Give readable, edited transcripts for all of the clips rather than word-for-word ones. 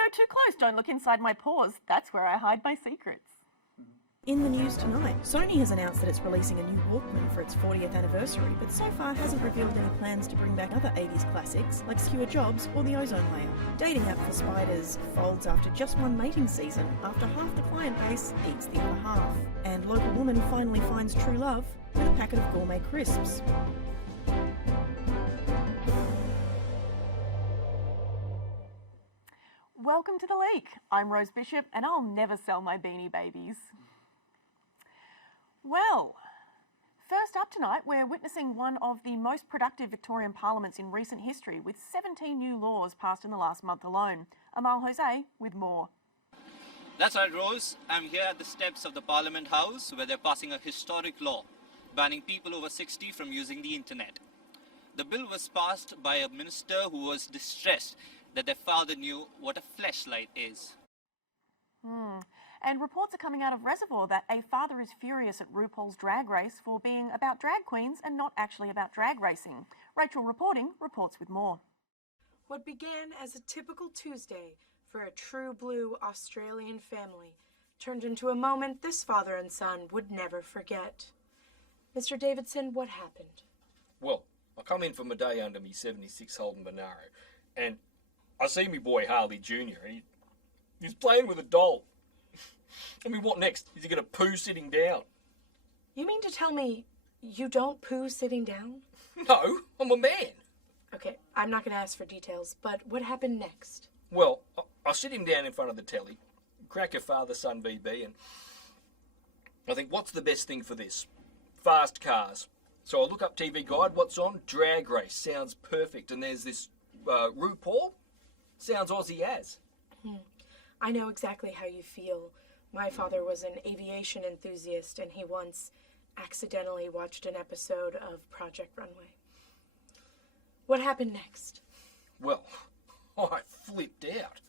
no, too close. Don't look inside my paws. That's where I hide my secrets. In the news tonight, Sony has announced that it's releasing a new Walkman for its 40th anniversary, but so far hasn't revealed any plans to bring back other 80s classics like Skewer Jobs or The Ozone Layer. Dating app for spiders folds after just one mating season, after half the client base eats the other half. And local woman finally finds true love with a packet of gourmet crisps. Welcome to The Leak. I'm Rose Bishop and I'll never sell my Beanie Babies. Well, first up tonight, we're witnessing one of the most productive Victorian parliaments in recent history, with 17 new laws passed in the last month alone. Amal Jose with more. That's right, Rose. I'm here at the steps of the Parliament House where they're passing a historic law banning people over 60 from using the internet. The bill was passed by a minister who was distressed that their father knew what a fleshlight is. And reports are coming out of Reservoir that a father is furious at RuPaul's Drag Race for being about drag queens and not actually about drag racing. Rachel Reporting reports with more. What began as a typical Tuesday for a true blue Australian family turned into a moment this father and son would never forget. Mr. Davidson, what happened? Well, I come in from a day under me 76 Holden Monaro, and I see me boy Harley Jr. He's playing with a doll. I mean, what next? Is he going to poo sitting down? You mean to tell me you don't poo sitting down? No, I'm a man. Okay, I'm not going to ask for details, but what happened next? Well, I sit him down in front of the telly, crack a father-son VB, and I think, what's the best thing for this? Fast cars. So I look up TV Guide, what's on? Drag Race. Sounds perfect. And there's this RuPaul. Sounds Aussie as. I know exactly how you feel. My father was an aviation enthusiast, and he once accidentally watched an episode of Project Runway. What happened next? Well, I flipped out.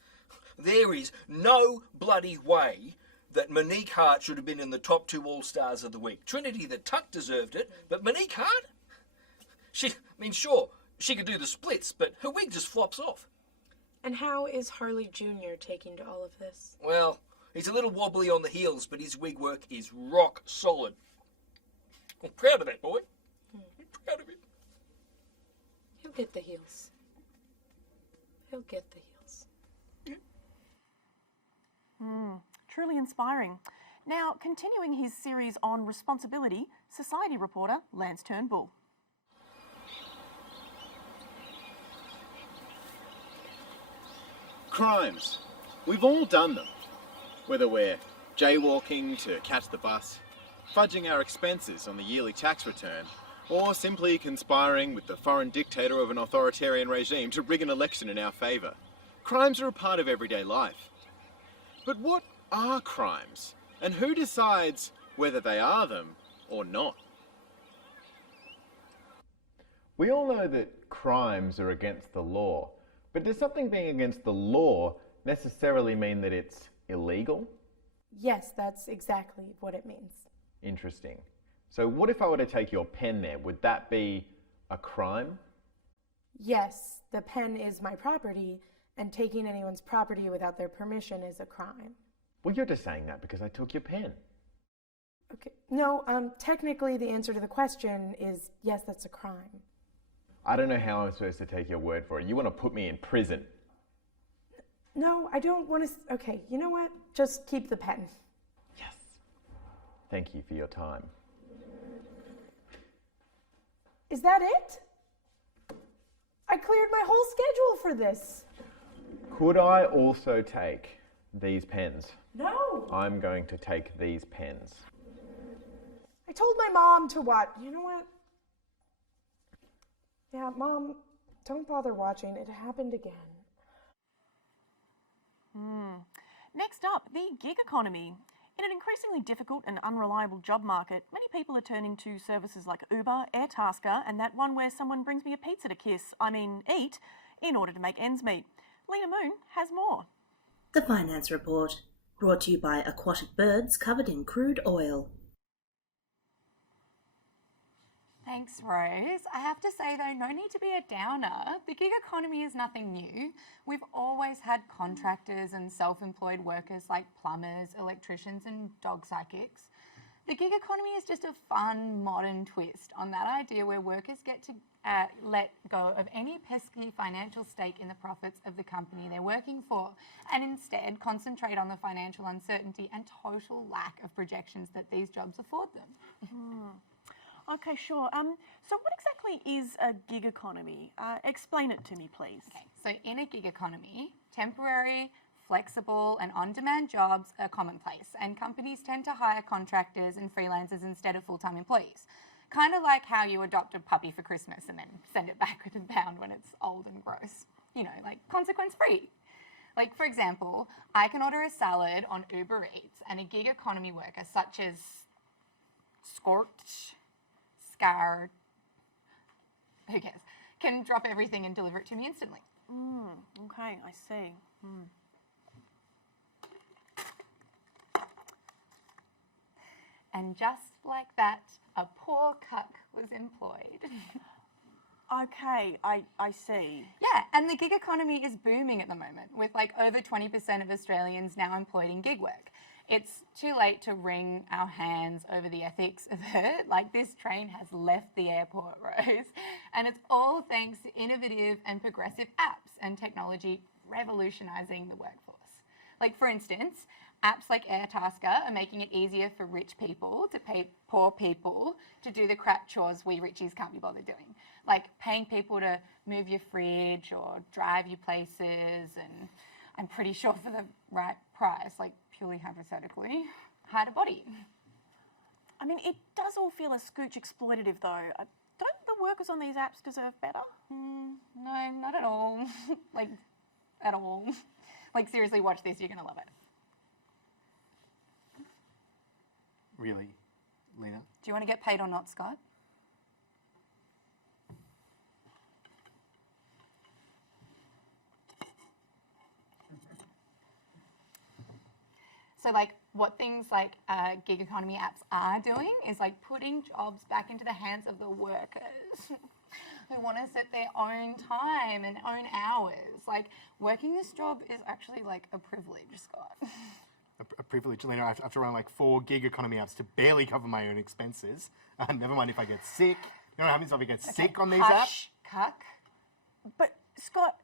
There is no bloody way that Monique Hart should have been in the top 2 All-Stars of the week. Trinity the Tuck deserved it, but Monique Hart? Sure, she could do the splits, but her wig just flops off. And how is Harley Jr. taking to all of this? Well, he's a little wobbly on the heels, but his wig work is rock solid. I'm proud of that boy. I'm proud of him. He'll get the heels. He'll get the heels. Truly inspiring. Now, continuing his series on responsibility, Society reporter Lance Turnbull. Crimes. We've all done them. Whether we're jaywalking to catch the bus, fudging our expenses on the yearly tax return, or simply conspiring with the foreign dictator of an authoritarian regime to rig an election in our favour. Crimes are a part of everyday life. But what are crimes? And who decides whether they are them or not? We all know that crimes are against the law, but does something being against the law necessarily mean that it's illegal? Yes, that's exactly what it means. Interesting. So what if I were to take your pen there? Would that be a crime? Yes, the pen is my property, and taking anyone's property without their permission is a crime. Well, you're just saying that because I took your pen. Okay. No, technically the answer to the question is yes, that's a crime. I don't know how I'm supposed to take your word for it. You want to put me in prison. No, I don't want to... Okay, you know what? Just keep the pen. Yes. Thank you for your time. Is that it? I cleared my whole schedule for this. Could I also take these pens? No. I'm going to take these pens. I told my mom to watch. You know what? Yeah, Mom, don't bother watching. It happened again. Next up, the gig economy. In an increasingly difficult and unreliable job market, many people are turning to services like Uber, Airtasker, and that one where someone brings me a pizza to eat, in order to make ends meet. Lena Moon has more. The Finance Report, brought to you by aquatic birds covered in crude oil. Thanks, Rose. I have to say, though, no need to be a downer. The gig economy is nothing new. We've always had contractors and self-employed workers like plumbers, electricians and dog psychics. The gig economy is just a fun, modern twist on that idea where workers get to let go of any pesky financial stake in the profits of the company they're working for and instead concentrate on the financial uncertainty and total lack of projections that these jobs afford them. Okay, sure. So what exactly is a gig economy? Explain it to me, please. Okay, so in a gig economy, temporary, flexible and on-demand jobs are commonplace, and companies tend to hire contractors and freelancers instead of full-time employees. Kind of like how you adopt a puppy for Christmas and then send it back with a pound when it's old and gross. You know, like consequence-free. Like, for example, I can order a salad on Uber Eats and a gig economy worker such as Scorch, Scar, who cares, can drop everything and deliver it to me instantly. Okay, I see. And just like that, a poor cuck was employed. Okay, I see. Yeah, and the gig economy is booming at the moment, with like over 20% of Australians now employed in gig work. It's too late to wring our hands over the ethics of it. Like, this train has left the airport, Rose. And it's all thanks to innovative and progressive apps and technology revolutionising the workforce. Like, for instance, apps like Airtasker are making it easier for rich people to pay poor people to do the crap chores we richies can't be bothered doing. Like paying people to move your fridge or drive you places, and I'm pretty sure for the right price, like purely hypothetically, hire a body. I mean, it does all feel a scooch exploitative though. Don't the workers on these apps deserve better? No, not at all. Like, at all. Like, seriously, watch this, you're gonna love it. Really, Lena? Do you want to get paid or not, Scott? So, like, what things like gig economy apps are doing is like putting jobs back into the hands of the workers who want to set their own time and own hours. Like, working this job is actually like a privilege, Scott. A privilege, Lena. I have to run like 4 gig economy apps to barely cover my own expenses. Never mind if I get sick. You know what happens if I get sick on these apps? Hush, cuck. But Scott,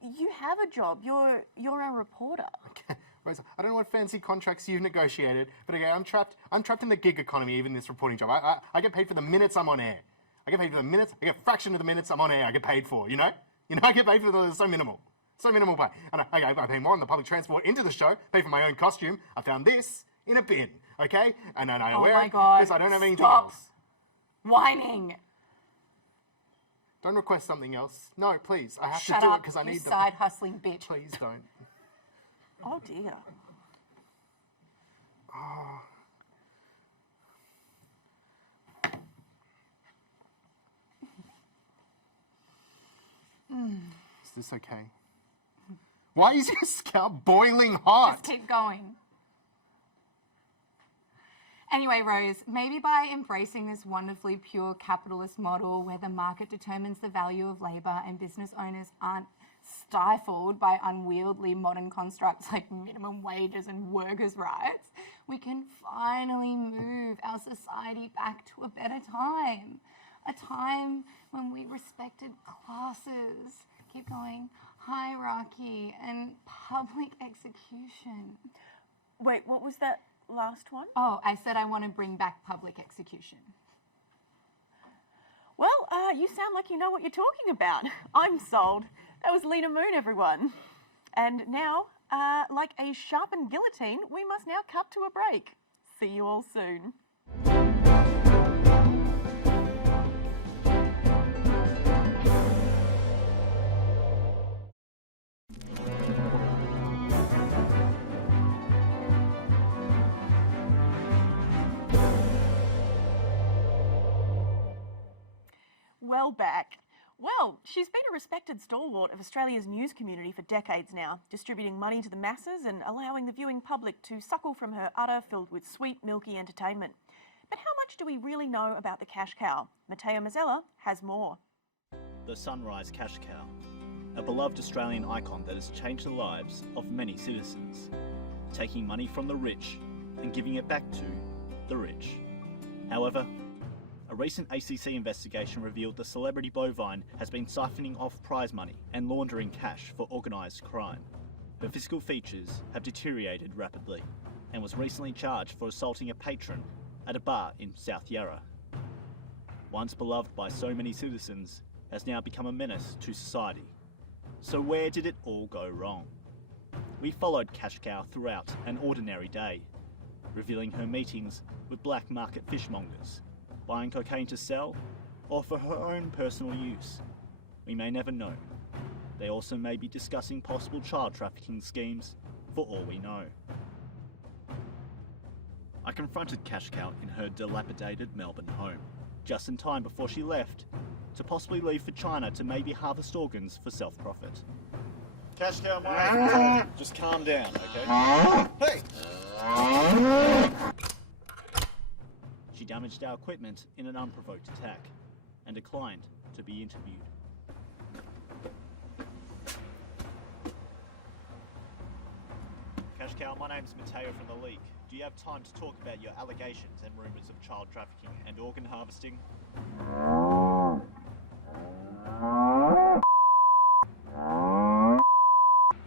you have a job. You're a reporter. Okay. Rose, I don't know what fancy contracts you've negotiated, but again, I'm trapped in the gig economy, even this reporting job. I get paid for the minutes I'm on air. I get paid for the minutes. I get a fraction of the minutes I'm on air. I get paid for. You know, I get paid for so minimal pay. And I pay more on the public transport into the show. Pay for my own costume. I found this in a bin. Okay, and then I wear it because I don't have anything else. Whining. Don't request something else. No, please. I have Shut to do up, it because I you need them. side hustling bitch. Please don't. Oh dear. Is this okay? Why is your scalp boiling hot? Just keep going. Anyway, Rose, maybe by embracing this wonderfully pure capitalist model where the market determines the value of labour and business owners aren't stifled by unwieldy modern constructs like minimum wages and workers' rights, we can finally move our society back to a better time. A time when we respected classes, keep going, hierarchy and public execution. Wait, what was that last one? Oh, I said I want to bring back public execution. Well, you sound like you know what you're talking about. I'm sold. That was Lena Moon, everyone. And now, like a sharpened guillotine, we must now cut to a break. See you all soon. Well back. Well, she's been a respected stalwart of Australia's news community for decades now, distributing money to the masses and allowing the viewing public to suckle from her udder filled with sweet, milky entertainment. But how much do we really know about the cash cow? Matteo Mazzella has more. The Sunrise Cash Cow, a beloved Australian icon that has changed the lives of many citizens, taking money from the rich and giving it back to the rich. However, a recent ACC investigation revealed the celebrity bovine has been siphoning off prize money and laundering cash for organised crime. Her physical features have deteriorated rapidly and was recently charged for assaulting a patron at a bar in South Yarra. Once beloved by so many citizens, has now become a menace to society. So where did it all go wrong? We followed Cash Cow throughout an ordinary day, revealing her meetings with black market fishmongers, buying cocaine to sell, or for her own personal use. We may never know. They also may be discussing possible child trafficking schemes, for all we know. I confronted Cash Cow in her dilapidated Melbourne home, just in time before she left, to possibly leave for China to maybe harvest organs for self-profit. Cash Cow, my name's Matteo. Just calm down, okay? Hey! She damaged our equipment in an unprovoked attack, and declined to be interviewed. Cash Cow, my name's Matteo from the League. Do you have time to talk about your allegations and rumours of child trafficking and organ harvesting?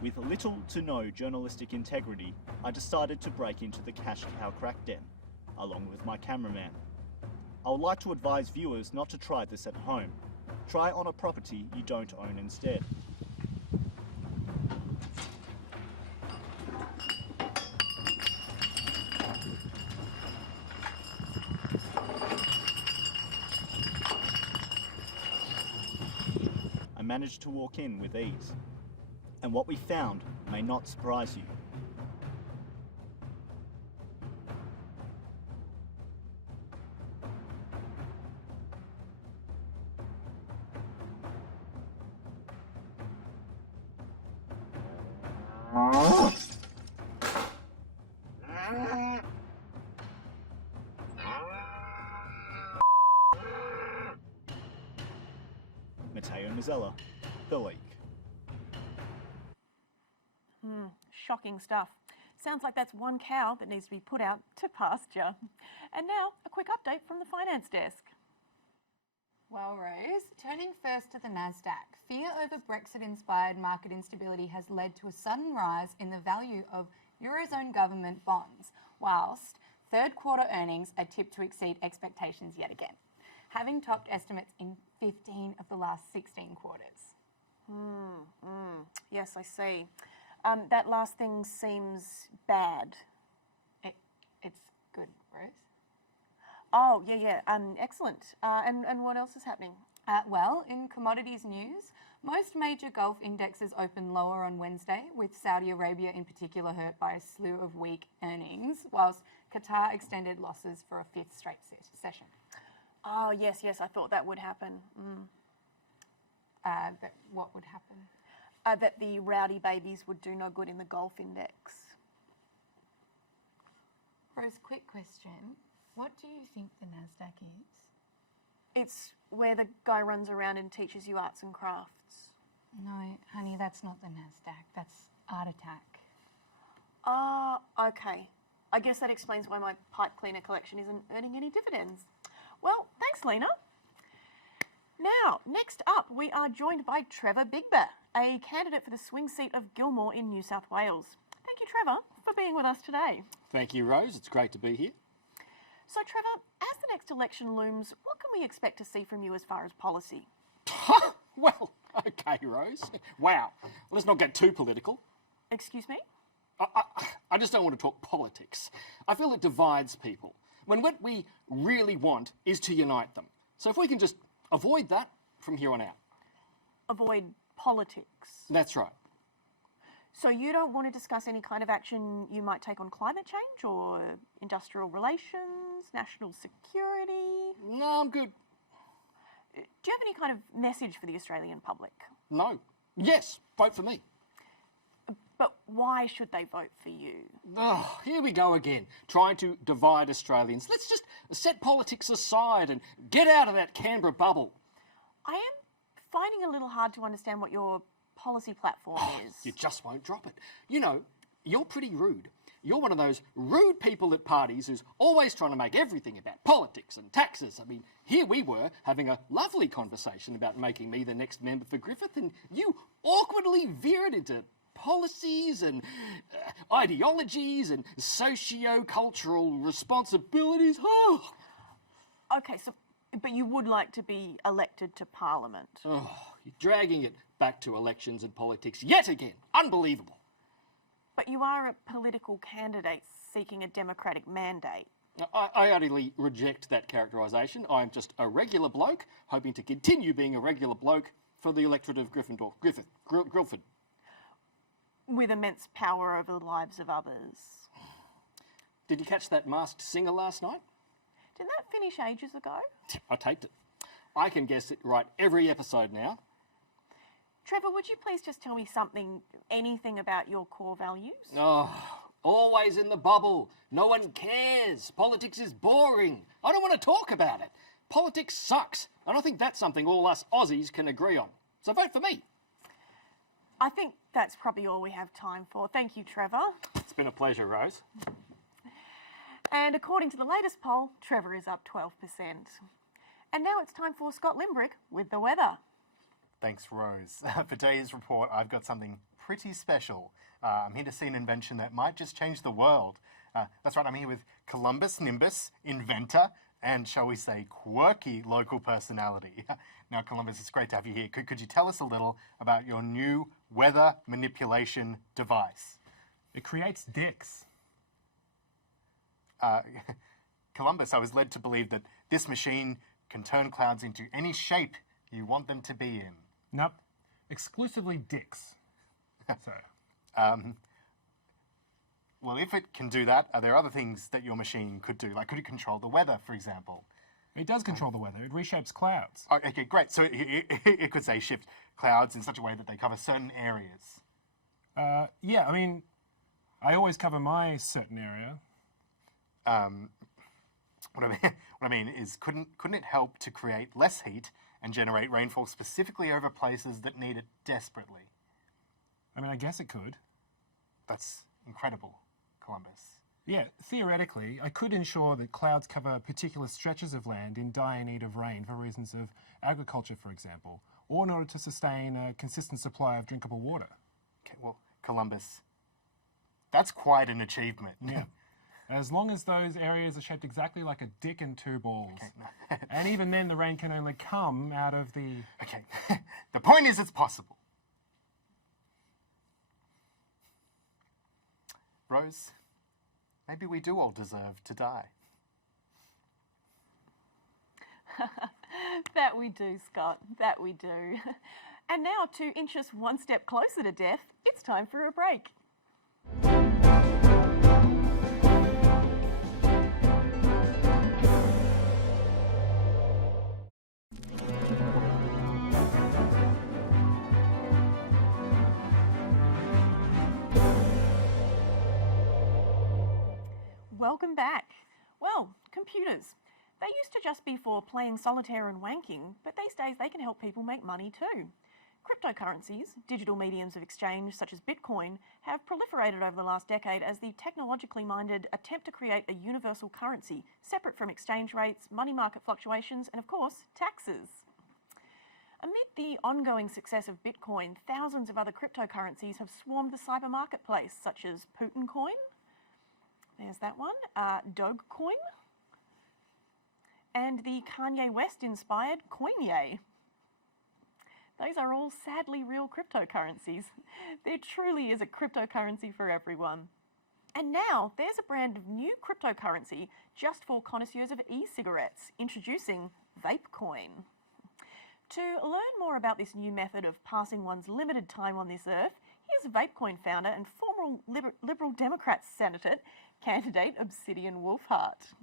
With little to no journalistic integrity, I decided to break into the Cash Cow crack den, along with my cameraman. I would like to advise viewers not to try this at home. Try on a property you don't own instead. I managed to walk in with ease, and what we found may not surprise you. Matteo Mazzella, The League. Shocking stuff. Sounds like that's one cow that needs to be put out to pasture. And now, a quick update from the finance desk. Well, Rose, turning first to the Nasdaq, fear over Brexit-inspired market instability has led to a sudden rise in the value of Eurozone government bonds, whilst third quarter earnings are tipped to exceed expectations yet again, having topped estimates in 15 of the last 16 quarters. Yes, I see. That last thing seems bad. It's good, Rose. Oh, yeah. Excellent. And what else is happening? Well, in commodities news, most major Gulf indexes opened lower on Wednesday, with Saudi Arabia in particular hurt by a slew of weak earnings, whilst Qatar extended losses for a fifth straight session. Oh, yes, I thought that would happen. What would happen? That the rowdy babies would do no good in the Gulf index. Rose, quick question. What do you think the Nasdaq is? It's where the guy runs around and teaches you arts and crafts. No, honey, that's not the Nasdaq. That's Art Attack. Okay. I guess that explains why my pipe cleaner collection isn't earning any dividends. Well, thanks, Lena. Now, next up, we are joined by Trevor Bigber, a candidate for the swing seat of Gilmore in New South Wales. Thank you, Trevor, for being with us today. Thank you, Rose. It's great to be here. So, Trevor, as the next election looms, what can we expect to see from you as far as policy? Well, okay, Rose. Wow. Let's not get too political. Excuse me? I just don't want to talk politics. I feel it divides people, when what we really want is to unite them. So if we can just avoid that from here on out. Avoid politics? That's right. So you don't want to discuss any kind of action you might take on climate change or industrial relations, national security? No, I'm good. Do you have any kind of message for the Australian public? No. Yes, vote for me. But why should they vote for you? Oh, here we go again, trying to divide Australians. Let's just set politics aside and get out of that Canberra bubble. I am finding a little hard to understand what your policy platform is. You just won't drop it. You know, you're pretty rude. You're one of those rude people at parties who's always trying to make everything about politics and taxes. I mean, here we were having a lovely conversation about making me the next member for Griffith, and you awkwardly veered into policies and ideologies and socio-cultural responsibilities. Oh. Okay, so, but you would like to be elected to Parliament. Oh, you're dragging it back to elections and politics yet again. Unbelievable. But you are a political candidate seeking a democratic mandate. I utterly reject that characterisation. I'm just a regular bloke hoping to continue being a regular bloke for the electorate of Guildford. With immense power over the lives of others. Did you catch that masked singer last night? Didn't that finish ages ago? I taped it. I can guess it right every episode now. Trevor, would you please just tell me anything about your core values? Oh, always in the bubble. No one cares. Politics is boring. I don't want to talk about it. Politics sucks. And I think that's something all us Aussies can agree on. So vote for me. I think that's probably all we have time for. Thank you, Trevor. It's been a pleasure, Rose. And according to the latest poll, Trevor is up 12%. And now it's time for Scott Limbrick with the weather. Thanks, Rose. For today's report, I've got something pretty special. I'm here to see an invention that might just change the world. That's right, I'm here with Columbus Nimbus, inventor, and shall we say, quirky local personality. Now, Columbus, it's great to have you here. Could you tell us a little about your new weather manipulation device? It creates dicks. Columbus, I was led to believe that this machine can turn clouds into any shape you want them to be in. Nope. Exclusively dicks. So. Well, if it can do that, are there other things that your machine could do? Like, could it control the weather, for example? It does control the weather. It reshapes clouds. Oh, okay, great. So it could, say, shift clouds in such a way that they cover certain areas. Yeah, I mean, I always cover my certain area. What I mean is, couldn't it help to create less heat and generate rainfall specifically over places that need it desperately? I mean, I guess it could. That's incredible, Columbus. Yeah, theoretically, I could ensure that clouds cover particular stretches of land in dire need of rain for reasons of agriculture, for example, or in order to sustain a consistent supply of drinkable water. Okay, well, Columbus, that's quite an achievement. Yeah. As long as those areas are shaped exactly like a dick and two balls. Okay. And even then, the rain can only come out of the... Okay, the point is it's possible. Rose, maybe we do all deserve to die. That we do, Scott. That we do. And now, to inch us one step closer to death, it's time for a break. Welcome back. Well, computers. They used to just be for playing solitaire and wanking, but these days they can help people make money too. Cryptocurrencies, digital mediums of exchange such as Bitcoin, have proliferated over the last decade as the technologically minded attempt to create a universal currency separate from exchange rates, money market fluctuations, and of course, taxes. Amid the ongoing success of Bitcoin, thousands of other cryptocurrencies have swarmed the cyber marketplace, such as Putin Coin, there's that one, Dogecoin, and the Kanye West-inspired Coinye. Those are all sadly real cryptocurrencies. There truly is a cryptocurrency for everyone. And now there's a brand of new cryptocurrency just for connoisseurs of e-cigarettes, introducing Vapecoin. To learn more about this new method of passing one's limited time on this earth, here's Vapecoin founder and former Liberal Democrat Senator, candidate Obsidian Wolfhart.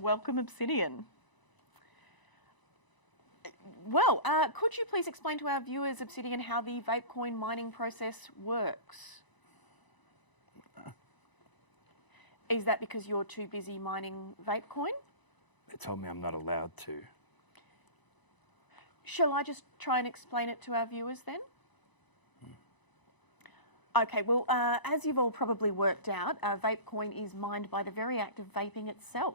Welcome, Obsidian. Well, could you please explain to our viewers, Obsidian, how the vape coin mining process works? Is that because you're too busy mining vape coin? They told me I'm not allowed to. Shall I just try and explain it to our viewers then? Okay, well, as you've all probably worked out, vape coin is mined by the very act of vaping itself.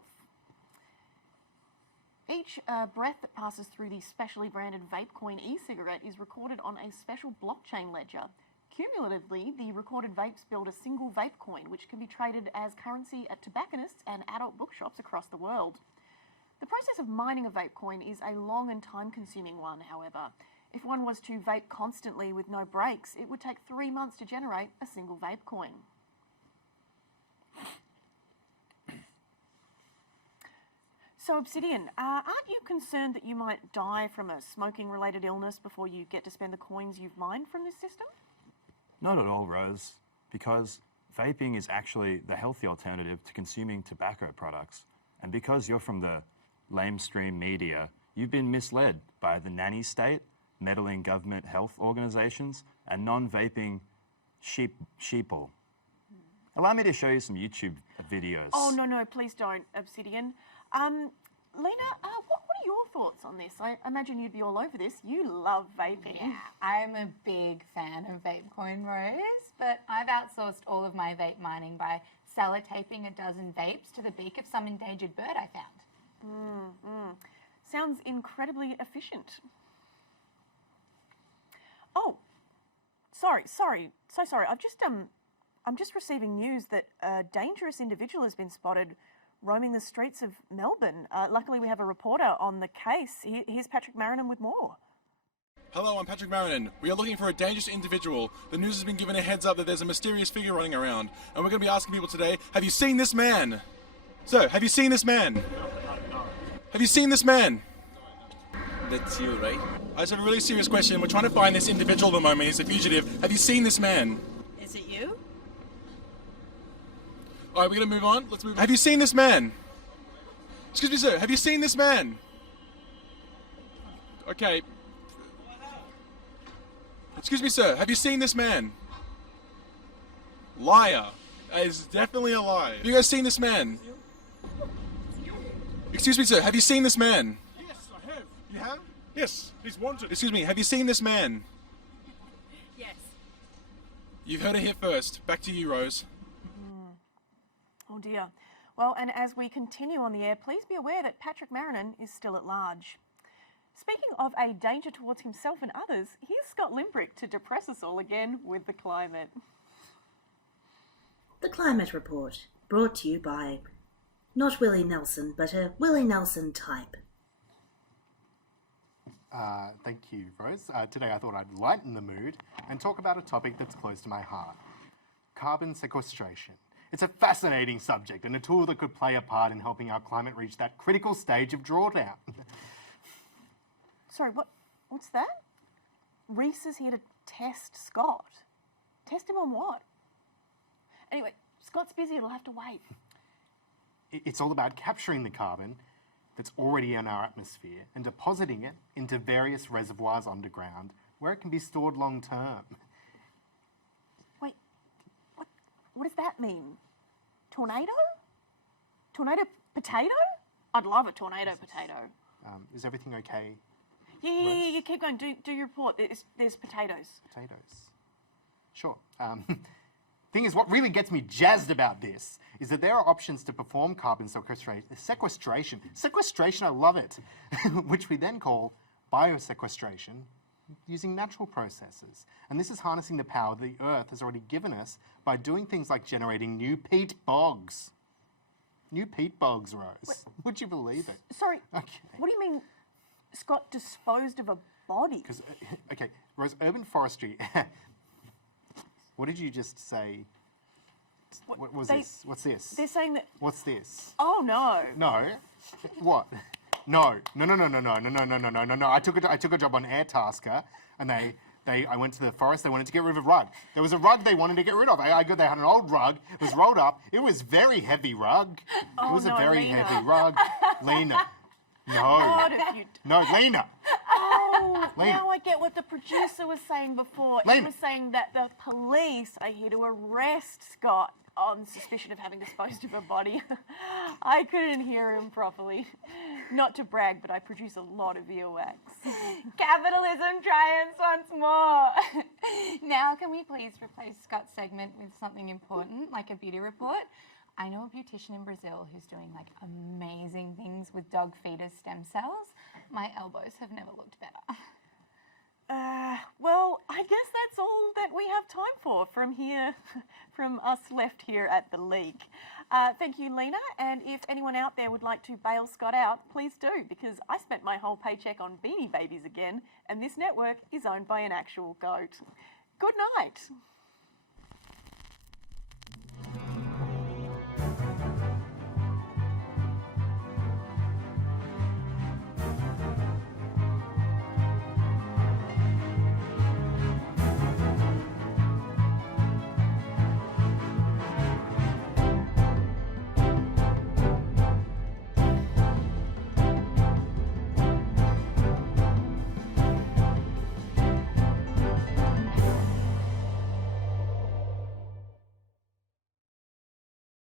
Each breath that passes through the specially branded vape coin e-cigarette is recorded on a special blockchain ledger. Cumulatively, the recorded vapes build a single vape coin, which can be traded as currency at tobacconists and adult bookshops across the world. The process of mining a vape coin is a long and time-consuming one, however. If one was to vape constantly with no breaks, it would take 3 months to generate a single vape coin. So, Obsidian, aren't you concerned that you might die from a smoking-related illness before you get to spend the coins you've mined from this system? Not at all, Rose, because vaping is actually the healthy alternative to consuming tobacco products. And because you're from the lamestream media, you've been misled by the nanny state, meddling government health organisations, and non-vaping sheeple. Allow me to show you some YouTube videos. Oh, no, please don't, Obsidian. Lena, what are your thoughts on this? I imagine you'd be all over this. You love vaping. Yeah, I'm a big fan of vape coin, Rose, but I've outsourced all of my vape mining by sellotaping a dozen vapes to the beak of some endangered bird I found. Sounds incredibly efficient. Oh, sorry. So sorry. I'm just receiving news that a dangerous individual has been spotted roaming the streets of Melbourne. Luckily, we have a reporter on the case. Here's Patrick Marinan with more. Hello, I'm Patrick Marinan. We are looking for a dangerous individual. The news has been given a heads up that there's a mysterious figure running around, and we're going to be asking people today, have you seen this man? Sir, have you seen this man? Have you seen this man? That's you, right? I just have a really serious question. We're trying to find this individual at the moment. He's a fugitive. Have you seen this man? Is it you? Alright, we're going to move on. Let's move on. Have you seen this man? Excuse me, sir. Have you seen this man? Okay. Excuse me, sir. Have you seen this man? Liar. That is definitely a lie. Have you guys seen this man? Excuse me, sir. Have you seen this man? Yes, I have. You have? Yes, he's wanted. Excuse me. Have you seen this man? Yes. You've heard it here first. Back to you, Rose. Oh dear. Well, and as we continue on the air, please be aware that Patrick Marinan is still at large. Speaking of a danger towards himself and others, here's Scott Limbrick to depress us all again with the climate. The Climate Report, brought to you by not Willie Nelson, but a Willie Nelson type. Thank you, Rose. Today I thought I'd lighten the mood and talk about a topic that's close to my heart. Carbon sequestration. It's a fascinating subject and a tool that could play a part in helping our climate reach that critical stage of drawdown. Sorry, what's that? Reese is here to test Scott. Test him on what? Anyway, Scott's busy, it'll have to wait. It's all about capturing the carbon that's already in our atmosphere and depositing it into various reservoirs underground where it can be stored long term. Wait, what does that mean? Tornado? Tornado potato? I'd love a tornado potato. Is everything okay? Yeah, keep going. Do your report. There's potatoes. Potatoes. Sure. Thing is, what really gets me jazzed about this is that there are options to perform carbon sequestration. Sequestration, I love it. Which we then call biosequestration using natural processes. And this is harnessing the power the Earth has already given us by doing things like generating new peat bogs. New peat bogs, Rose. Would you believe it? Sorry, Okay. what do you mean Scott disposed of a body? Because, okay, Rose, urban forestry. What did you just say? What was this? What's this? They're saying that... What's this? Oh, no. No. What? No. I took a job on Airtasker, and I went to the forest. They wanted to get rid of a rug. There was a rug they wanted to get rid of. They had an old rug. It was rolled up. It was very heavy rug. Oh, it was no, a very Lena. heavy rug. Lena. No. God, if you... No, Lena. Oh, Lena. Now I get what the producer was saying before. He Lena. was saying that the police are here to arrest Scott on suspicion of having disposed of a body. I couldn't hear him properly. Not to brag, but I produce a lot of earwax. Capitalism triumphs once more. Now, can we please replace Scott's segment with something important, like a beauty report? I know a beautician in Brazil who's doing like amazing things with dog fetus stem cells. My elbows have never looked better. Well, I guess that's all that we have time for from us left here at the Leak. Thank you, Lena, and if anyone out there would like to bail Scott out, please do, because I spent my whole paycheck on Beanie Babies again, and this network is owned by an actual goat. Good night.